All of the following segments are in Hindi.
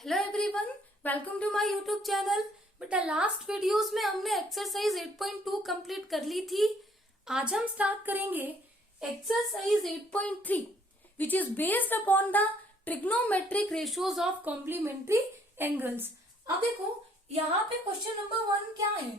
Hello everyone, welcome to my YouTube channel. बेटा लास्ट वीडियोस में हमने एक्सरसाइज 8.2 कंप्लीट कर ली थी। आज हम स्टार्ट करेंगे exercise 8.3 which is based upon the trigonometric ratios of complementary angles. अब देखो यहाँ पे क्वेश्चन नंबर 1 क्या है,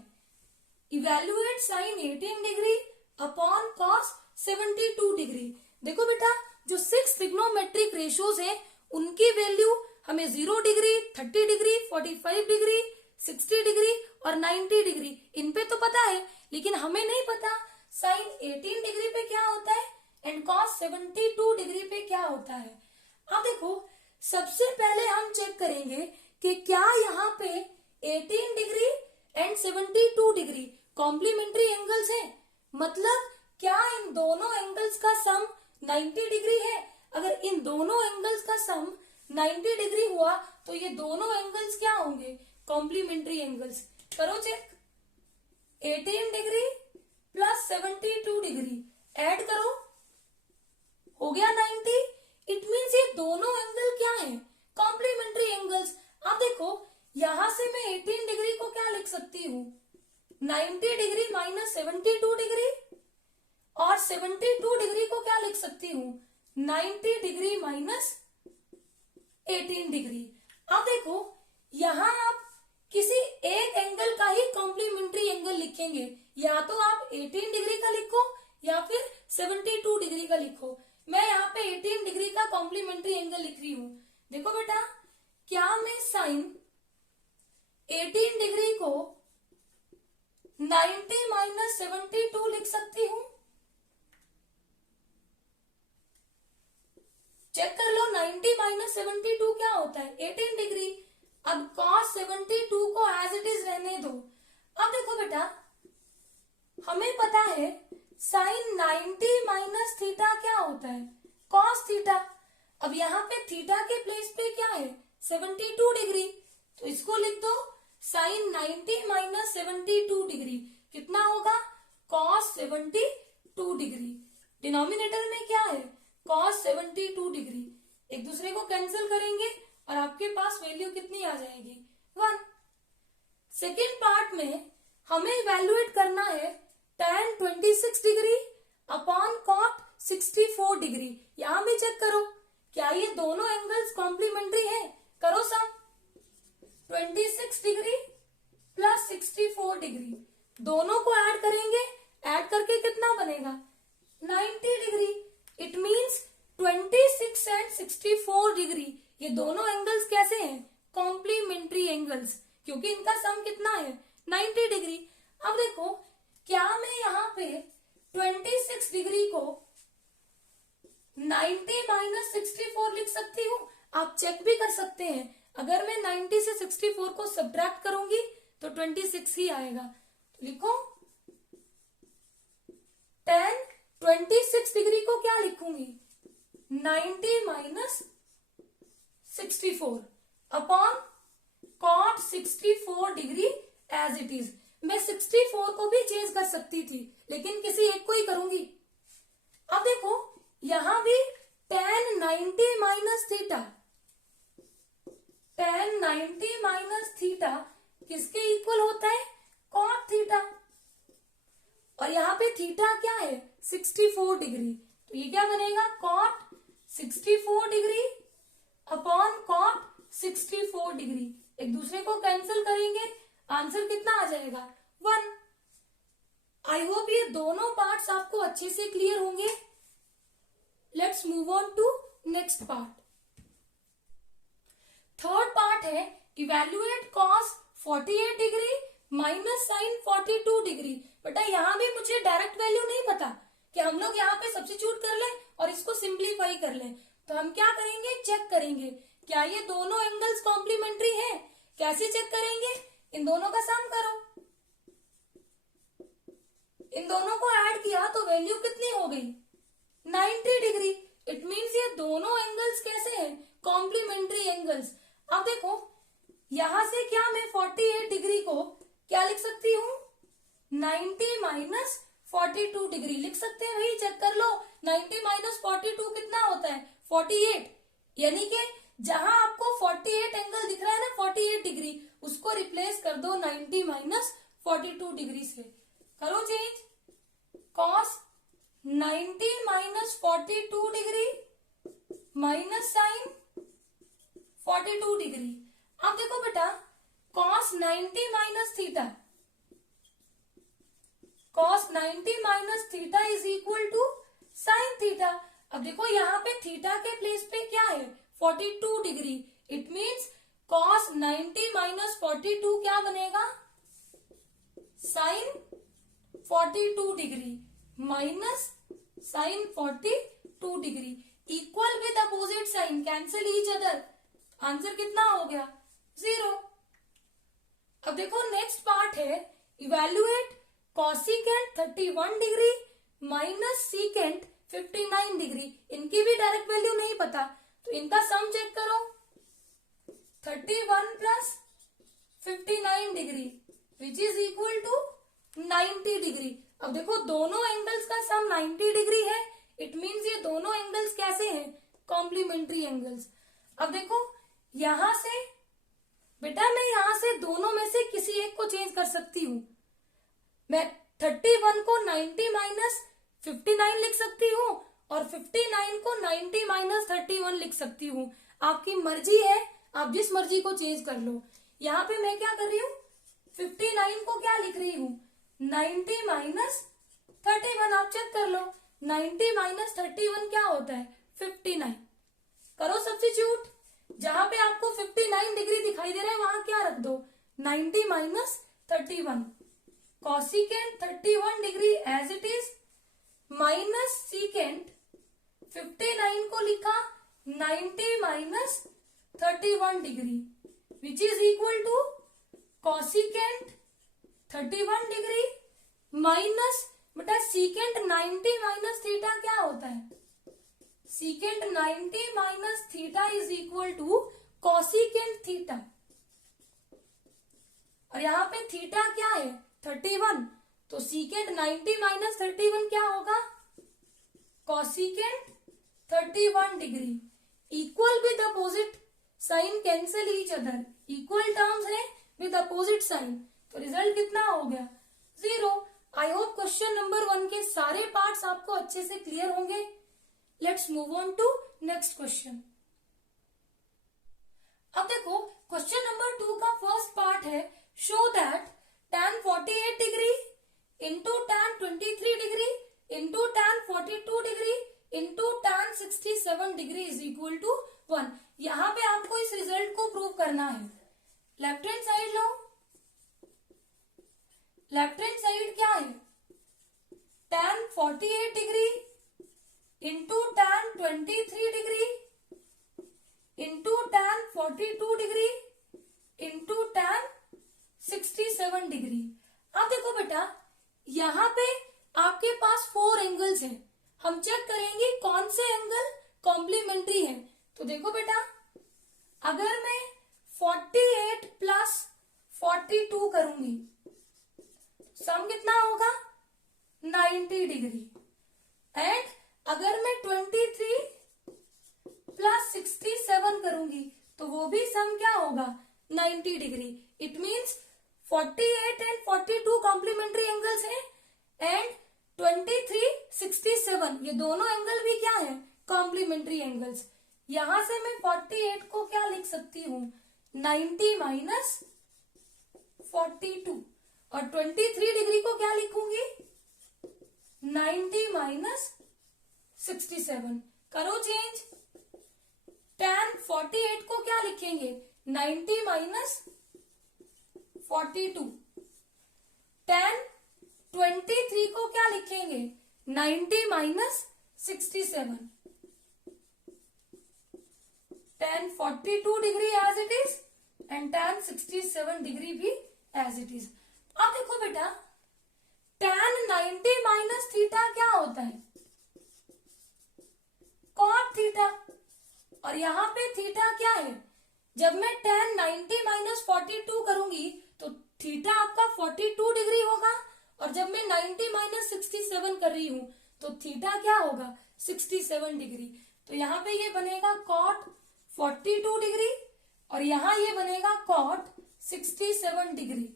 evaluate sine 18 degree upon cos 72 degree. देखो बेटा जो 6 ट्रिग्नोमेट्रिक रेशियोज है उनकी वैल्यू हमें 0 डिग्री, 30 डिग्री, 45 डिग्री, 60 डिग्री और 90 डिग्री इन पे तो पता है, लेकिन हमें नहीं पता साइन 18 डिग्री पे क्या होता है एंड कॉस 72 डिग्री पे क्या होता है। अब देखो सबसे पहले हम चेक करेंगे कि क्या यहाँ पे 18 degree and 72 degree complementary angles है, मतलब क्या इन दोनों एंगल्स का सम 90 डिग्री है। अगर इन दोनों एंगल्स का सम 90 डिग्री हुआ तो ये दोनों एंगल्स क्या होंगे, कॉम्प्लीमेंट्री एंगल्स। करो check, 18 degree plus 72 degree add करो, हो गया 90। इट मीन्स ये दोनों एंगल क्या है, कॉम्प्लीमेंट्री एंगल्स। अब देखो यहां से मैं 18 डिग्री को क्या लिख सकती हूँ, 90 डिग्री माइनस 72 डिग्री, और 72 डिग्री को क्या लिख सकती हूँ, 90 डिग्री माइनस 18 डिग्री। अब देखो यहां आप किसी एक एंगल का ही कॉम्प्लीमेंट्री एंगल लिखेंगे, या तो आप 18 डिग्री का लिखो या फिर 72 डिग्री का लिखो। मैं यहाँ पे 18 डिग्री का कॉम्प्लीमेंट्री एंगल लिख रही हूं। देखो बेटा क्या मैं साइन 18 डिग्री को 90 माइनस 72 लिख सकती हूँ। चेक कर लो 90 माइनस 72 क्या होता है, 18 डिग्री। अब cos 72 को एज इट इज रहने दो। अब देखो बेटा हमें पता है साइन 90 माइनस थीटा क्या होता है, cos थीटा। अब यहाँ पे थीटा के प्लेस पे क्या है, 72 डिग्री, तो इसको लिख दो साइन 90 माइनस 72 डिग्री कितना होगा, cos 72 डिग्री। डिनोमिनेटर में क्या है, cos 72 डिग्री, एक दूसरे को कैंसिल करेंगे और आपके पास वैल्यू कितनी आ जाएगी, 1। सेकेंड पार्ट में हमें इवेल्युएट करना है tan 26 degree upon cot 64 degree. यहां भी चेक करो क्या ये दोनों एंगल्स कॉम्प्लीमेंट्री है। करो सम, 26 डिग्री प्लस 64 डिग्री दोनों को ऐड करेंगे, ऐड करके कितना बनेगा, 90 degree. It means 26 and 64 degree ये दोनों एंगल्स कैसे हैं, कॉम्प्लीमेंट्री एंगल्स, क्योंकि इनका सम कितना है, 90 डिग्री। अब देखो क्या मैं यहाँ पे 26 डिग्री को 90 माइनस 64 लिख सकती हूँ। आप चेक भी कर सकते हैं, अगर मैं 90 से 64 को सब्ट्रैक्ट करूंगी तो 26 ही आएगा। तो लिखो 26 डिग्री को क्या लिखूंगी, 90 minus 64 upon cot 64 degree as it is. मैं 64 को भी चेंज कर सकती थी, लेकिन किसी एक को ही करूंगी। अब देखो यहां भी tan 90 minus theta, tan 90 minus theta किसके इक्वल होता है, cot थीटा, और यहाँ पे थीटा क्या है, 64 डिग्री। तो ये क्या बनेगा, cot 64 degree upon cot 64 degree, एक दूसरे को कैंसिल करेंगे, आंसर कितना आ जाएगा, 1। आई होप ये दोनों पार्ट्स आपको अच्छे से क्लियर होंगे। Let's move on to next part. Third part है evaluate cos 48 degree minus sine 42 degree. बेटा यहाँ भी मुझे डायरेक्ट वैल्यू नहीं पता कि हम लोग यहाँ पे सब्स्टिट्यूट कर लें और इसको सिंप्लीफाई कर लें। तो हम क्या करेंगे, चेक करेंगे क्या ये दोनों एंगल्स कॉम्प्लीमेंट्री हैं। कैसे चेक करेंगे, इन दोनों का सम करो, इन दोनों को ऐड किया तो वैल्यू कितनी हो गई, 90 डिग्री। इट मीन्स ये दोनों एंगल्स कैसे हैं, कॉम्प्लीमेंट्री एंगल्स। अब देखो यहां से क्या मैं 48 डिग्री को क्या लिख सकती हूँ, 90 माइनस 42 डिग्री लिख सकते हैं। वही चेक कर लो 90 माइनस 42 कितना होता है, 48। यानी कि जहां आपको 48 एंगल दिख को रिप्लेस कर दो 90 माइनस 42 डिग्री से। करो change, cos 90 minus 42 degree minus sine 42 degree. अब देखो बेटा, cos 90 minus theta, cos 90 minus theta is equal to sine theta. अब देखो यहाँ पे थीटा के प्लेस पे क्या है, 42 degree. It means cos 90 minus 42 क्या बनेगा, sine 42 degree minus sine 42 degree, equal with opposite sign, cancel each other. Answer कितना हो गया, 0। अब देखो नेक्स्ट पार्ट है, evaluate cosecant 31 degree minus secant 59 degree. इनकी भी डायरेक्ट वैल्यू नहीं पता, तो इनका सम चेक करो, 31 plus 59 degree which is equal to 90 degree. अब देखो दोनों एंगल्स का सम 90 डिग्री है, इट मीन्स ये दोनों एंगल्स कैसे हैं, कॉम्प्लीमेंट्री एंगल्स। अब देखो यहां से बेटा, मैं यहां से दोनों में से किसी एक को चेंज कर सकती हूँ। मैं 31 को 90 माइनस 59 लिख सकती हूँ और 59 को 90 माइनस 31 लिख सकती हूँ। आपकी मर्जी है, आप जिस मर्जी को चेंज कर लो। यहाँ पे मैं क्या कर रही हूँ, 59 को क्या लिख रही हूँ, 90 माइनस 31। आप चेक कर लो, 90 माइनस 31 क्या होता है, 59। करो सब्स्टिट्यूट, जहां पे आपको 59 डिग्री दिखाई दे रहा है वहां क्या रख दो, 90 minus 31। Cosecant 31 degree as it is minus secant 59 को लिखा 90 minus 31 degree which is equal to cosecant 31 degree minus, बेटा सीकेंट 90 माइनस थीटा क्या होता है, secant 90 minus theta is equal to cosecant theta. और यहाँ पे थीटा क्या है, 31, तो सीकेंट 90 माइनस 31 क्या होगा, cosecant 31 degree, equal with opposite sign, cancel each other. Equal terms है विद अपोजिट साइन, तो रिजल्ट कितना हो गया, 0। आई होप क्वेश्चन नंबर 1 के सारे पार्ट्स आपको अच्छे से क्लियर होंगे। Let's move on to next question. अब देखो क्वेश्चन नंबर 2 का फर्स्ट पार्ट है, show that tan 48 degree into tan 23 degree into tan 42 degree into tan 67 degree is equal to 1। यहाँ पे आपको इस रिजल्ट को प्रूव करना है। लेफ्ट हैंड साइड लो, लेफ्ट हैंड साइड क्या है, tan 48 degree into tan 23 degree into tan 42 degree into tan 67 degree. अब देखो बेटा, यहाँ पे आपके पास 4 एंगल्स हैं, हम चेक करेंगे कौन से एंगल कॉम्प्लीमेंट्री हैं। तो देखो बेटा, अगर मैं 48 प्लस 42 करूंगी, सम कितना होगा, 90 डिग्री। एंड अगर मैं 23 प्लस 67 करूंगी तो वो भी सम क्या होगा, 90 degree. It means 48 and 42 complementary angles हैं एंड 23, 67 ये दोनों एंगल भी क्या है, कॉम्प्लीमेंट्री एंगल्स। यहां से मैं 48 को क्या लिख सकती हूँ, 90 माइनस 42 और 23 डिग्री को क्या लिखूंगी, 90 माइनस 67। करो चेंज, tan 48 को क्या लिखेंगे, 90 माइनस 42। tan 23 को क्या लिखेंगे, 90 minus 67। tan 42 degree as it is and tan 67 degree भी एज इट इज। अब देखो बेटा, tan 90 माइनस थीटा क्या होता है, cot थीटा। और यहाँ पे थीटा क्या है, जब मैं tan 90 माइनस 42 करूंगी तो थीटा आपका 42 डिग्री होगा, और जब मैं 90 माइनस 67 कर रही हूं तो थीटा क्या होगा, 67 डिग्री। तो यहाँ पे ये बनेगा cot 42 डिग्री और यहाँ ये बनेगा cot 67 degree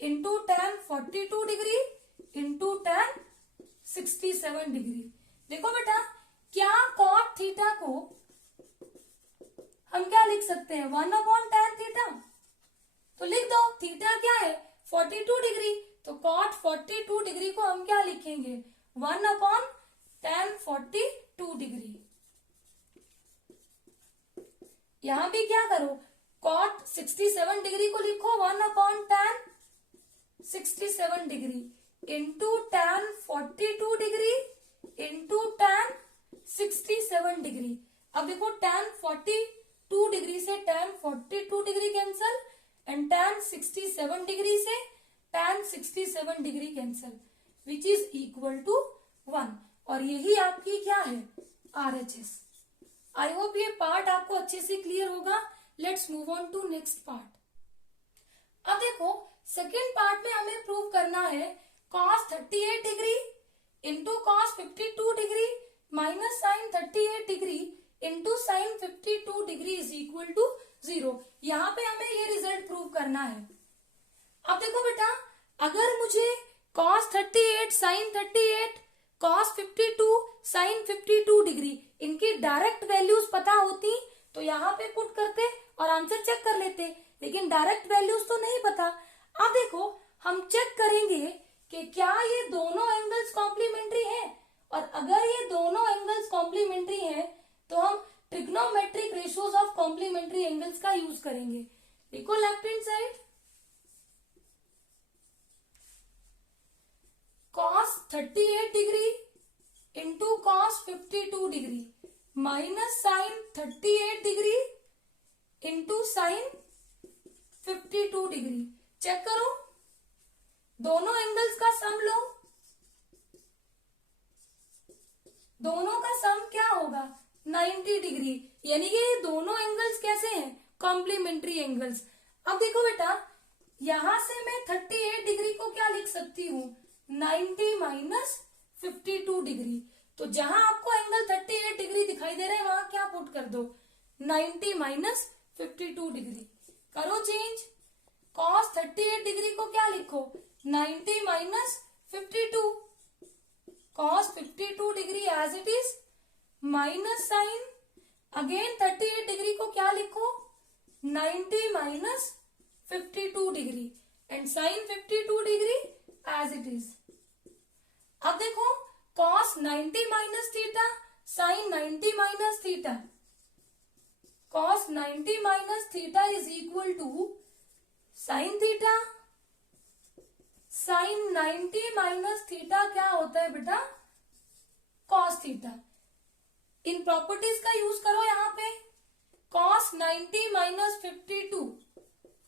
into tan 42 degree into tan 67 degree. देखो बेटा, क्या cot थीटा को हम क्या लिख सकते हैं, 1/tan थीटा। तो लिख दो, थीटा क्या है 42 डिग्री, तो cot 42 डिग्री को हम क्या लिखेंगे 1/tan 42 डिग्री। यहां भी क्या करो, cot 67 डिग्री को लिखो 1/tan 67 degree into tan 42 degree into tan 67 degree. अब देखो tan 42 डिग्री से tan 42 degree cancel and tan 67 degree से tan 67 degree cancel, which is equal to 1। और यही आपकी क्या है RHS। आई होप ये पार्ट आपको अच्छे से क्लियर होगा। Let's move on to next part. अब देखो, सेकेंड पार्ट में हमें प्रूव करना है cos 38 degree into cos 52 degree minus sin 38 degree into sin 52 degree is equal to 0। यहाँ पे हमें ये रिजल्ट प्रूव करना है। अब देखो बेटा, अगर मुझे cos 38 sin 38 cos 52 sin 52 degree इनकी डायरेक्ट वैल्यूज पता होती तो यहाँ पे पुट करते और आंसर चेक कर लेते, लेकिन डायरेक्ट वैल्यूज तो नहीं पता। अब देखो, हम चेक करेंगे कि क्या ये दोनों एंगल्स कॉम्प्लीमेंट्री हैं, और अगर ये दोनों एंगल्स कॉम्प्लीमेंट्री हैं तो हम trigonometric ratios of complementary angles का यूज करेंगे। देखो left hand side, cos 38 degree into cos 52 degree minus sin 38 degree into sin 52 degree. Check करो, दोनों एंगल्स का सम लो, दोनों का सम क्या होगा 90 डिग्री, यानी कि ये दोनों एंगल्स कैसे हैं कॉम्प्लीमेंट्री एंगल्स। अब देखो बेटा, यहां से मैं 38 डिग्री को क्या लिख सकती हूँ 90 माइनस 52 डिग्री। तो जहां आपको एंगल 38 डिग्री दिखाई दे रहा है वहां क्या पुट कर दो 90 माइनस 52 डिग्री। करो चेंज, cos 38 डिग्री को क्या लिखो 90 minus 52, cos 52 degree as it is minus sine again 38 degree को क्या लिखो 90 minus 52 degree and sine 52 degree as it is. अब देखो, cos 90 minus theta sine 90 minus theta, cos 90 minus theta is equal to sine theta, sine 90 minus theta क्या होता है बेटा cos थीटा। इन प्रॉपर्टीज का यूज करो यहाँ पे, cos 90 minus 52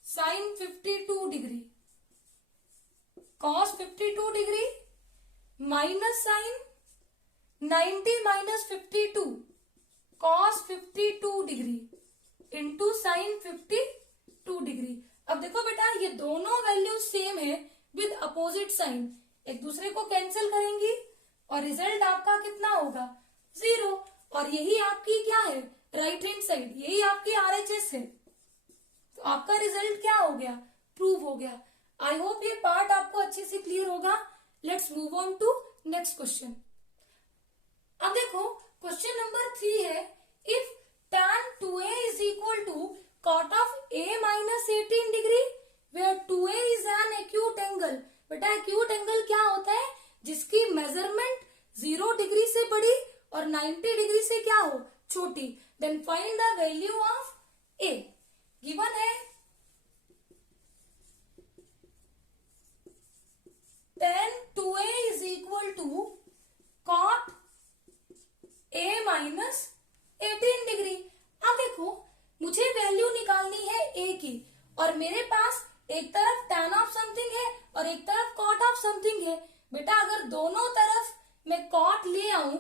sine 52 degree, cos 52 degree minus sine 90 minus 52 cos 52 degree into sine 52 degree. अब देखो बेटा, ये दोनों वैल्यूज सेम है विद अपोजिट साइन, एक दूसरे को कैंसिल करेंगी और रिजल्ट आपका कितना होगा 0। और यही आपकी क्या है राइट हैंड साइड, यही आपकी RHS है। तो आपका रिजल्ट क्या हो गया प्रूव हो गया। आई होप ये पार्ट आपको अच्छे से क्लियर होगा। Let's move on to next question. अब देखो, क्वेश्चन नंबर 3 है, if tan 2a is equal to cot of a minus 18 degree where 2a is an acute angle। बेटा acute angle क्या होता है, जिसकी मेजरमेंट 0 डिग्री से बड़ी और 90 डिग्री से क्या हो छोटी। Then find the value of a। Given है tan 2a is equal to cot a minus 18 degree. अब देखो, मुझे वैल्यू निकालनी है a की और मेरे पास एक तरफ tan ऑफ समथिंग है और एक तरफ cot ऑफ समथिंग है। बेटा अगर दोनों तरफ मैं cot ले आऊं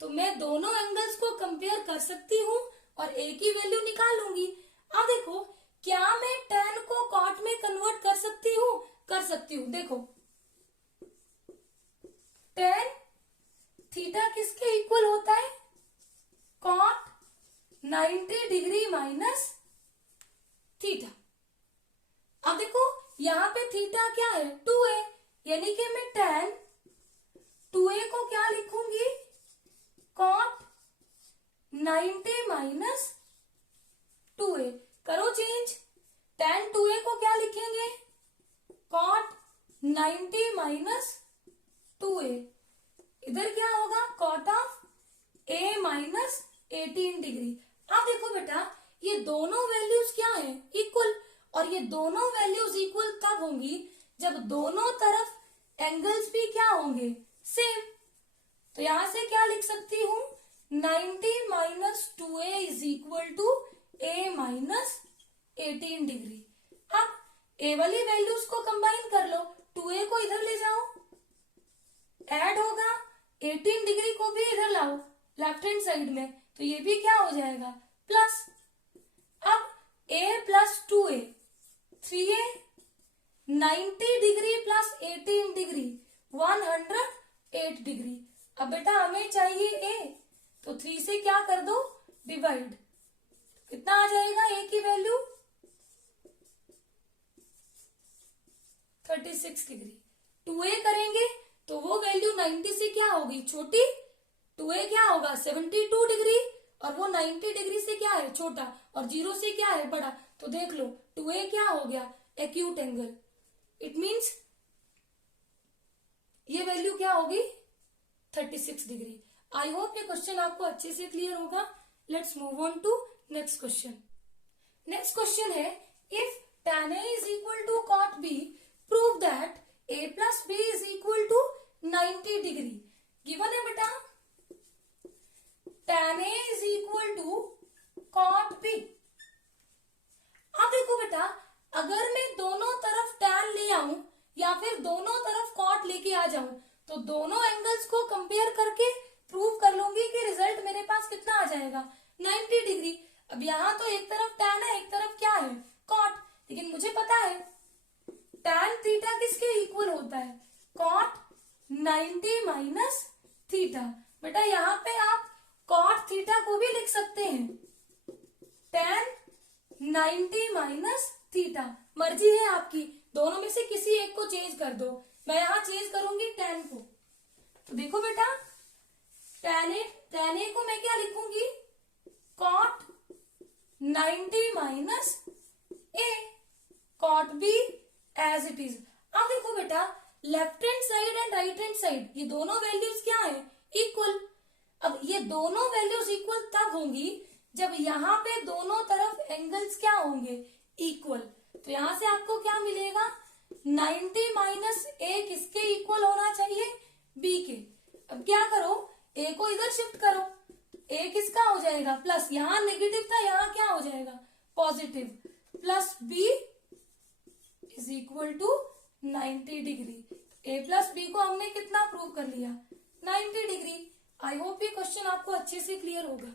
तो मैं दोनों एंगल्स को कंपेयर कर सकती हूँ और a की वैल्यू निकालूंगी। अब देखो, क्या मैं tan को cot में कन्वर्ट कर सकती हूँ, कर सकती हूँ। देखो tan थीटा किसके इक्वल होता है cot 90 डिग्री माइनस थीटा। यहाँ पे थीटा क्या है 2a, यानी कि मैं tan 2a को क्या लिखूंगी cot 90 माइनस 2a। करो चेंज, tan 2a को क्या लिखेंगे cot 90 माइनस 2a। इधर क्या होगा cot of a minus 18 degree. अब देखो बेटा ये दोनों वैल्यूज क्या है इक्वल, और ये दोनों वैल्यूज इक्वल तब होंगी जब दोनों तरफ एंगल्स भी क्या होंगे सेम। तो यहां से क्या लिख सकती हूं 90 minus 2a is equal to a minus 18 degree. अब a वाली वैल्यूज को कंबाइन कर लो, 2a को इधर ले जाओ, ऐड होगा, 18 डिग्री को भी इधर लाओ लेफ्ट हैंड साइड में, तो ये भी क्या हो जाएगा प्लस। अब a plus 2a 3a 90 degree plus 18 degree 108 degree. अब बेटा हमें चाहिए a, तो 3 से क्या कर दो डिवाइड, कितना आ जाएगा a की वैल्यू 36 डिग्री। 2a करेंगे तो वो वैल्यू 90 से क्या होगी छोटी, 2a क्या होगा 72 डिग्री और वो 90 डिग्री से क्या है छोटा, और 0 से क्या है बड़ा। तो देख लो 2a क्या हो गया एक्यूट एंगल, इट मींस ये वैल्यू क्या होगी 36 डिग्री। आई होप ये क्वेश्चन आपको अच्छे से क्लियर होगा। Let's move on to next question. Next question है if tan a is equal to cot b, prove that a plus b is equal to 90 degree. Given है बेटा tan a is equal to cot b। अब देखो बेटा अगर मैं दोनों तरफ tan ले आऊं या फिर दोनों तरफ cot लेके आ जाऊं तो दोनों एंगल्स को कंपेयर करके प्रूव कर लूंगी कि रिजल्ट मेरे पास कितना आ जाएगा 90 डिग्री। अब यहाँ तो एक तरफ tan है एक तरफ क्या है cot, लेकिन मुझे पता है tan थीटा किसके इक्वल होता है cot 90 माइनस थीटा। बेटा यहाँ पे आप cot थीटा को भी लिख सकते हैं tan 90 माइनस थीटा, मर्जी है आपकी, दोनों में से किसी एक को चेंज कर दो। मैं यहाँ चेंज करूंगी tan को, तो देखो बेटा tan a को मैं क्या लिखूंगी cot 90 minus a, cot b as it is. अब देखो बेटा left hand side and right hand side ये दोनों वैल्यूज क्या है इक्वल। अब ये दोनों वैल्यूज इक्वल तब होंगी जब यहाँ पे दोनों तरफ एंगल्स क्या होंगे इक्वल। तो यहाँ से आपको क्या मिलेगा 90 माइनस a किसके इक्वल होना चाहिए b के। अब क्या करो a को इधर शिफ्ट करो, a किसका हो जाएगा प्लस, यहाँ नेगेटिव था यहाँ क्या हो जाएगा positive, plus b is equal to 90 degree. a plus b को हमने कितना प्रूव कर लिया 90 डिग्री। आई होप ये क्वेश्चन आपको अच्छे से क्लियर होगा।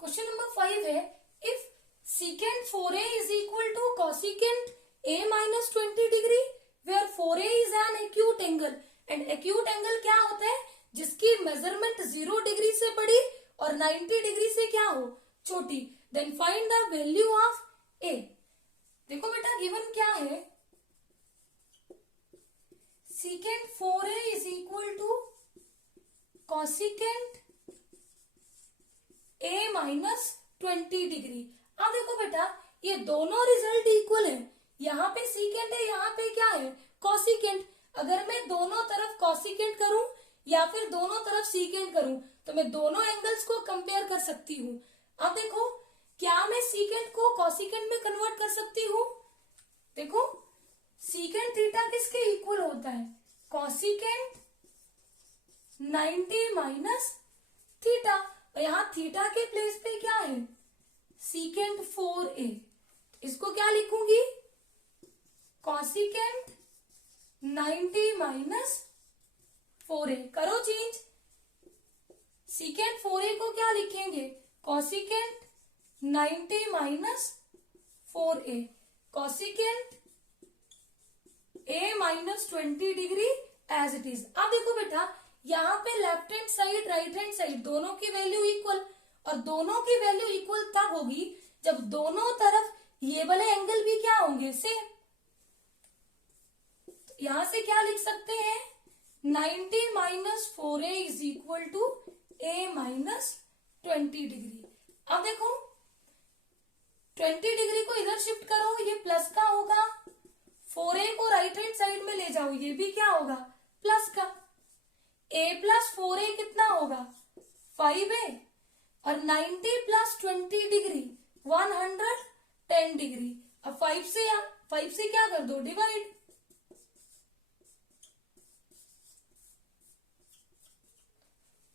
क्वेश्चन नंबर 5 है if secant 4a is equal to cosecant a minus 20 degree where 4a is an acute angle, and acute angle क्या होता है जिसकी मेजरमेंट 0 डिग्री से बड़ी और 90 डिग्री से क्या हो छोटी, then find the value of a। देखो बेटा गिवन क्या है secant 4a is equal to cosecant a minus 20 degree. अब देखो बेटा ये दोनों रिजल्ट इक्वल है, यहाँ पे सीकेंट है यहाँ पे क्या है कॉसिकेंट। अगर मैं दोनों तरफ कॉसिकेंट करूं या फिर दोनों तरफ सीकेंट करूं तो मैं दोनों एंगल्स को कंपेयर कर सकती हूँ। अब देखो क्या मैं सीकेंट को कॉसिकेंट में कन्वर्ट कर सकती हूँ। देखो सीकेंट थीटा किसके इक्वल होता है कॉसिकेंट 90 माइनस थीटा, और यहाँ थीटा के प्लेस पे क्या है सीकेंट 4a, इसको क्या लिखूंगी कॉसिकेंट 90 माइनस 4a। करो चेंज, सीकेंट 4a को क्या लिखेंगे cosecant 90 minus 4a, cosecant a minus 20 degree as it is. अब देखो बेटा यहाँ पे left hand side right hand side दोनों की वैल्यू इक्वल, और दोनों की वैल्यू इक्वल तब होगी जब दोनों तरफ ये वाले एंगल भी क्या होंगे सेम। यहां से क्या लिख सकते हैं, 90 minus 4a is equal to a minus 20 degree. अब देखो 20 डिग्री को इधर शिफ्ट करो, ये प्लस का होगा, 4a को राइट हैंड साइड में ले जाओ, ये भी क्या होगा, प्लस का। a प्लस 4a कितना होगा, 5a, और 90 प्लस 20 डिग्री 110 डिग्री। अब 5 से क्या कर दो, डिवाइड।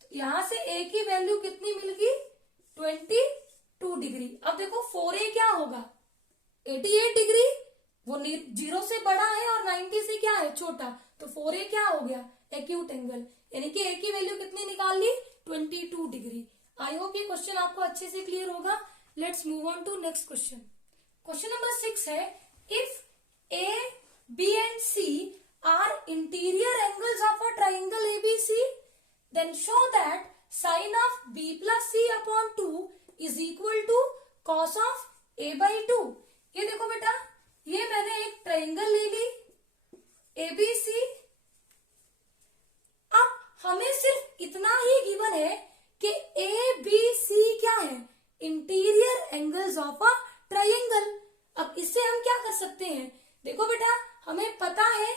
तो यहां से a की वैल्यू कितनी मिल गई, 22 डिग्री। अब देखो 4a क्या होगा, 88 डिग्री, वो 0 से बड़ा है और 90 से क्या है, छोटा, तो 4a क्या हो गया, एक्यूट एंगल, यानी कि a की वैल्यू कितनी निकाल ली, 22 डिग्री। आई होप ये क्वेश्चन आपको अच्छे से क्लियर होगा। Let's move on to next question. Question number 6 है, if a, b and c are interior angles of a triangle ABC, then show that sin of b plus c upon 2 is equal to cos of a by 2। ये देखो बेटा, ये मैंने एक ट्राइंगल ले ली ABC। अब हमें सिर्फ इतना ही गिवन है कि ए बी सी क्या है, interior angles of a triangle. अब इससे हम क्या कर सकते हैं, देखो बेटा हमें पता है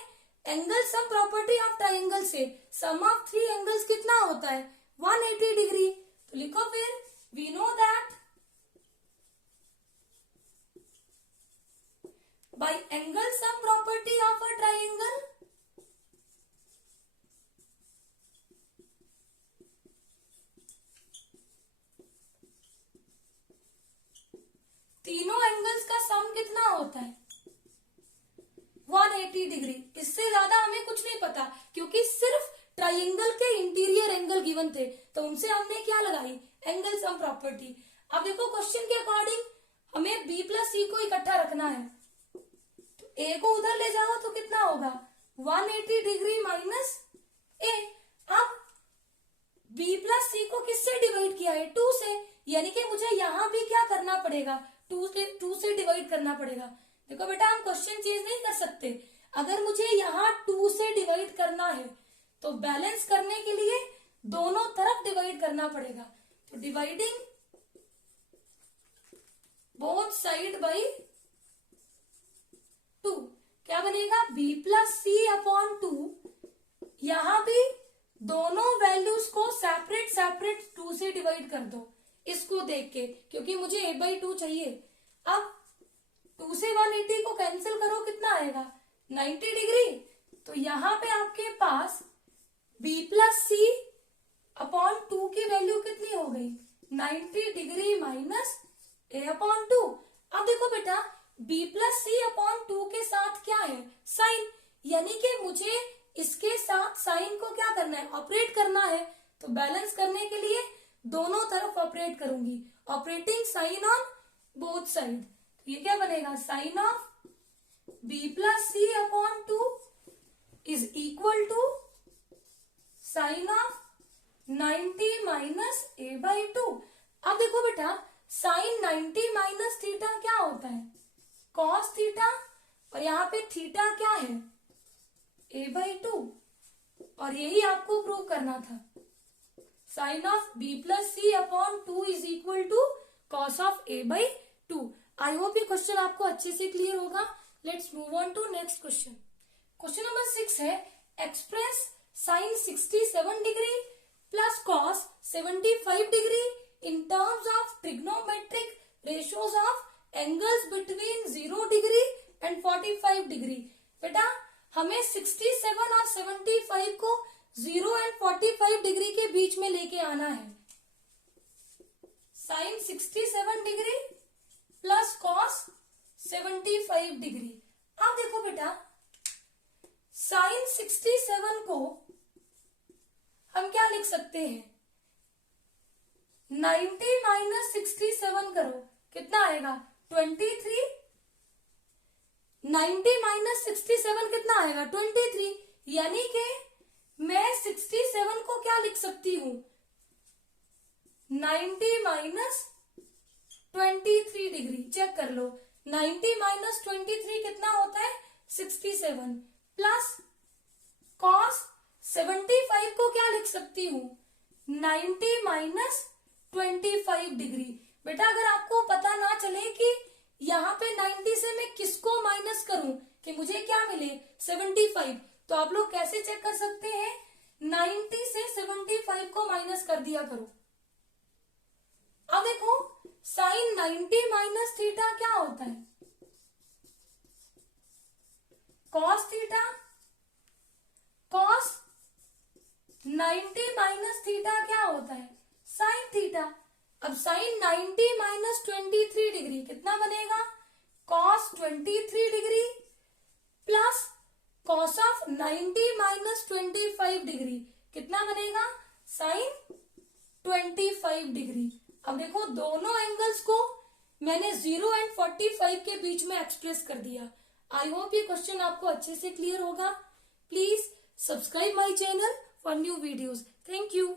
angle sum property of triangle से सम ऑफ 3 एंगल्स कितना होता है, 180 डिग्री। तो लिखो फिर, we know that by angle sum property of a triangle तीनों एंगल्स का सम कितना होता है, 180 डिग्री। इससे ज्यादा हमें कुछ नहीं पता, क्योंकि सिर्फ ट्राइंगल के इंटीरियर एंगल गिवन थे, तो उनसे हमने क्या लगाई, एंगल सम प्रॉपर्टी। अब देखो क्वेश्चन के अकॉर्डिंग हमें b प्लस सी को इकट्ठा रखना है, तो a को उधर ले जाओ तो कितना होगा, 180 डिग्री माइनस a। अब b प्लस सी को किससे डिवाइड किया है, 2 से, यानी कि मुझे यहां भी क्या करना पड़ेगा, 2 से डिवाइड करना पड़ेगा। देखो बेटा हम क्वेश्चन चेंज नहीं कर सकते, अगर मुझे यहाँ 2 से डिवाइड करना है तो बैलेंस करने के लिए दोनों तरफ डिवाइड करना पड़ेगा। तो डिवाइडिंग बोथ साइड बाई 2 क्या बनेगा, b प्लस सी अपॉन 2। यहां भी दोनों वैल्यूज को सेपरेट 2 से डिवाइड कर दो, इसको देख के, क्योंकि मुझे a बाई 2 चाहिए। अब 2 से 180 को कैंसिल करो, कितना आएगा, 90 डिग्री। तो यहां पे आपके पास b प्लस सी अपॉन 2 की वैल्यू कितनी हो गई, 90 डिग्री माइनस a अपॉन 2। अब देखो बेटा b प्लस सी अपॉन 2 के साथ क्या है, साइन, यानी कि मुझे इसके साथ साइन को क्या करना है, ऑपरेट करना है। तो बैलेंस करने के लिए दोनों तरफ ऑपरेट करूंगी, operating sine on both side. ये क्या बनेगा, sine of b plus c upon 2 is equal to sine of 90 minus a by 2। अब देखो बेटा साइन 90 माइनस थीटा क्या होता है, कॉस थीटा, और यहाँ पे थीटा क्या है, a बाई 2, और यही आपको प्रूव करना था। Sine of b plus c upon 2 is equal to cos of a by 2। I hope ये क्वेश्चन आपको अच्छे से क्लियर होगा। Let's move on to next question. Question number 6 है, express sine 67 degree plus cos 75 degree in terms of trigonometric ratios of angles between 0 degree and 45 degree. बेटा हमें 67 और 75 को 0 एंड 45 डिग्री के बीच में लेके आना है। Sine 67 degree plus cos 75 degree. अब देखो बेटा साइन 67 को हम क्या लिख सकते हैं, 90 माइनस 67 करो, कितना आएगा, 23। 90 माइनस 67 कितना आएगा, 23, यानी कि मैं 67 को क्या लिख सकती हूं, 90 माइनस 23 डिग्री। चेक कर लो, 90 माइनस 23 कितना होता है, 67। प्लस कॉस 75 को क्या लिख सकती हूँ 90 माइनस 25 डिग्री। बेटा अगर आपको पता ना चले कि यहाँ पे 90 से मैं किसको माइनस करूं कि मुझे क्या मिले 75, तो आप लोग कैसे चेक कर सकते हैं 90 से 75 को माइनस कर दिया करो। अब देखो साइन 90 माइनस थीटा क्या होता है cos theta, cos 90 minus theta क्या होता है साइन थीटा। अब साइन 90 माइनस 23 डिग्री कितना बनेगा cos 23 degree plus cos of 90 minus 25 degree कितना बनेगा साइन 25 डिग्री। अब देखो दोनों एंगल्स को मैंने 0 एंड 45 के बीच में एक्सप्रेस कर दिया। आई होप ये क्वेश्चन आपको अच्छे से क्लियर होगा। Please subscribe my channel for new videos. Thank you.